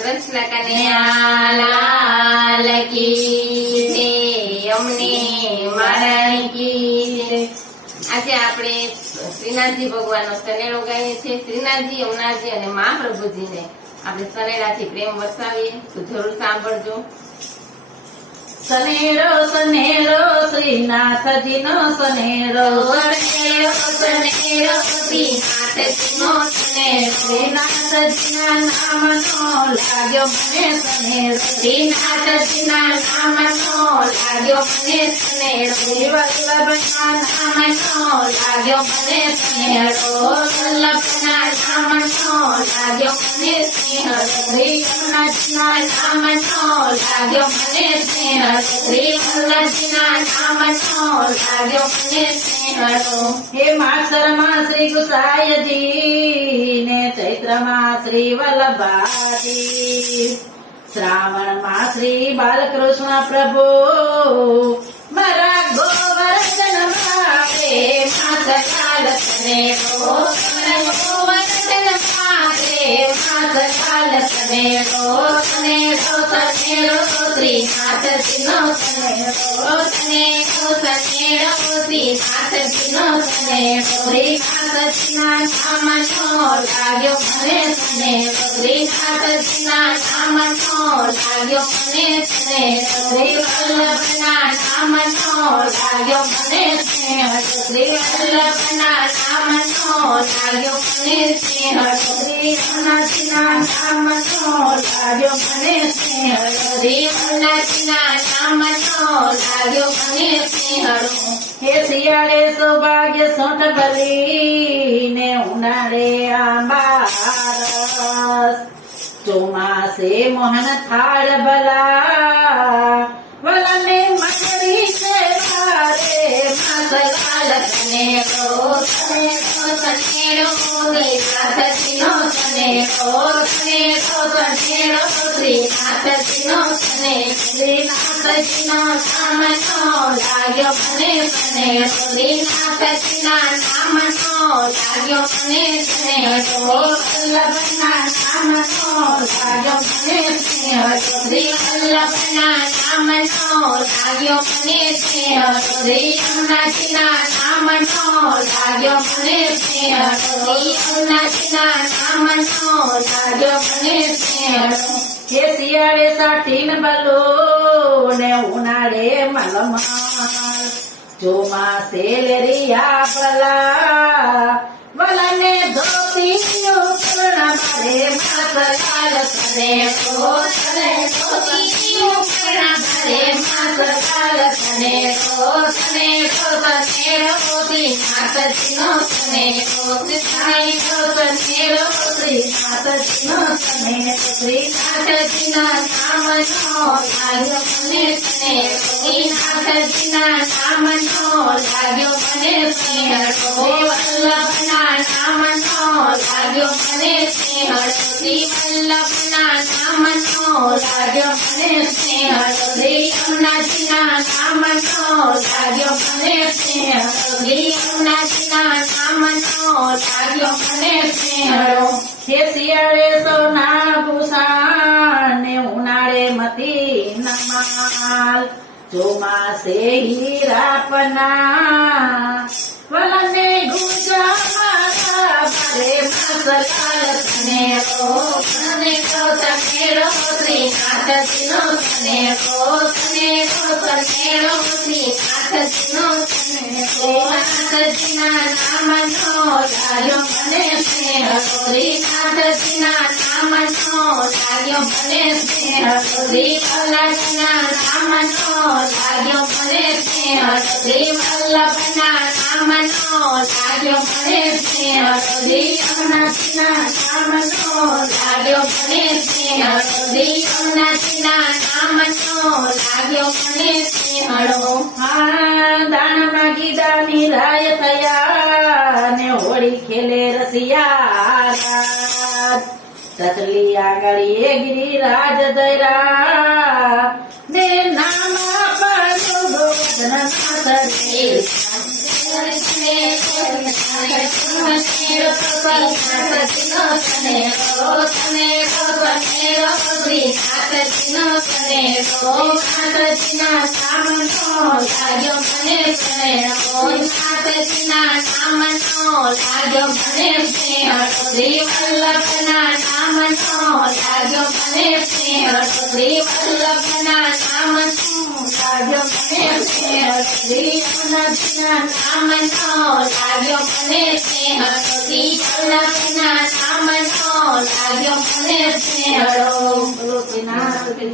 કૃષ્ણ કનૈયા લાલ કી જય, અમને મહારાણી કી જય। આજે આપણે શ્રીનાથજી ભગવાનનો સનેડો ગાઈએ છીએ। શ્રીનાથજી, યમુનાજી અને મહાપ્રભુજીને આપણે સનેડાથી પ્રેમ વરસાવીએ તો જરૂર સાંભળજો। સનેડો સનેડો શ્રીનાથજીનો સનેડો, સનેડો સનેડો શ્રીનાથજીનો સનેડો, શ્રીનાથજીના નામનો લાગ્યો મને સનેડો, શ્રીનાથજીના નામનો લાગ્યો મને સનેડો, શ્રી વલ્લભના નામનો લાગ્યો મને સનેડો, વલ્લભના નામનો લાગ્યો મને સ્નેહ, શ્રી યમુનાજીના નામનો લાગ્યો મને સ્નેહ, શ્રી વલ્લભના નામનો લાગ્યો મને સ્નેહરો। હે માસરમાં શ્રી ગુસાઈજી ને ચૈત્રમાં શ્રી વલ્લભાજી, શ્રાવણમાં શ્રી બાલકૃષ્ણ પ્રભુ મારા ગોવર્ધન મારે માસકાલ સનેડો, ગોવર્ધન મારે માસકાલ સનેડો, સનેડો સનેડો શ્રીનાથજીનો સનેડો, સનેડો સનેડો શ્રીનાથજીનો સનેડો, શ્રીનાથજીના નામનો લાગ્યો મને સનેડો, શ્રીનાથજીના નામનો લાગ્યો મને સનેડો, શ્રી વલ્લભના નામનો લાગ્યો મને સ્નેહ, શ્રી વલ્લભના નામનો લાગ્યો મને સ્નેહ, શ્રી યમુનાજીના નામનો લાગ્યો મને સ્નેહ, શ્રી વલ્લભના નામનો લાગ્યો મને સ્નેહરો। હે શિયાળે સૌભાગ્ય સોંઠ ભલી ને ઉનાળે આંબા, ચોમાસે મોહન થાળ ભલા વલને મંડળી છે વારે માસકાલ સનેડો, સનેડો સનેડો શ્રીનાથજીનો સનેડો, સનેડો સનેડો શ્રીનાથજીનો સનેડો, શ્રીનાથજીનો નામનો લાગ્યો મને સનેડો, શ્રીનાથજીના નામનો લાગ્યો મને સનેડો, વલ્લભના નામનો લાગ્યો મને સ્નેહ, શ્રી વલ્લભના નામનો લાગ્યો મને સ્નેહ, શ્રી યમુનાજીના નામનો લાગ્યો મને સ્નેહ, શ્રી યમુનાજીના નામનો લાગ્યો મને સ્નેહ। હે શિયાળે સાઠીન બલો ને ઉનાળે મલમાલ, ચોમાસે લેરિયા ભલા વલને ધોતીઓ પૂર્ણ મારે માસકાલ સનેડો, સનેડો પૂર્ણ ભરે માસકાલ સનેડો, સનેડો સનેડો શ્રીનાથજીનો સનેડો, સનેડો સનેડો શ્રીનાથજીનો સનેડો, શ્રીનાથજીના નામનો લાગ્યો મને સ્નેહ, શ્રીનાથજીના નામનો લાગ્યો મને સ્નેહ, શ્રી વલ્લભના નામનો લાગ્યો મને સ્નેહ, શ્રી વલ્લભના નામનો લાગ્યો મને સ્નેહ, શ્રી યમુનાજીના નામનો લાગ્યો મને સ્નેહ, શ્રી યમુનાજીના નામનો લાગ્યો મને સ્નેહ। હે શિયાળે સોના ભૂષણ ને ઉનાળે મતી નમાલ, ચોમાસે હીરાપના વલને ગુજા મારા ભરે માસકાલ સનેડો, સનેડો સનેડો શ્રીનાથજીનો સનેડો, સનેડો સનેડો શ્રીનાથજીનો સનેડો, શ્રીનાથજીના નામનો લાગ્યો મને સ્નેહ, શ્રીનાથજીના નામનો લાગ્યો મને સ્નેહ, શ્રી વલ્લભના નામનો લાગ્યો મને સ્નેહ, શ્રી વલ્લભના નામનો લાગ્યો મને સ્નેહ, શ્રી યમુનાજીના નામનો લાગ્યો મને સ્નેહ, શ્રી યમુનાજીના નામનો લાગ્યો મને સ્નેહળો। હા દાણમાં ગીદાની રાય થયા ને હોળી ખેલે રસિયા, તકલી આગળીએ ગિરિરાજ દૈરા ને નામ પાડો ગોવર્ધન સનેડો સનેડો નાથજીના નામનો લાગ્યો મને સનેડો નાથજીના નામનો લાગ્યો મને સ્નેહળો શ્રી વલ્લભના નામનો લાગ્યો મને સ્નેહળો શ્રી વલ્લભના નામનો લાગ્યો મને સ્નેહળો શ્રી વલ્લભના નામનો લાગ્યો મને સ્નેહળો શ્રી વલ્લભના નામનો લાગ્યો મને સ્નેહળો બોલો શ્રીનાથ કી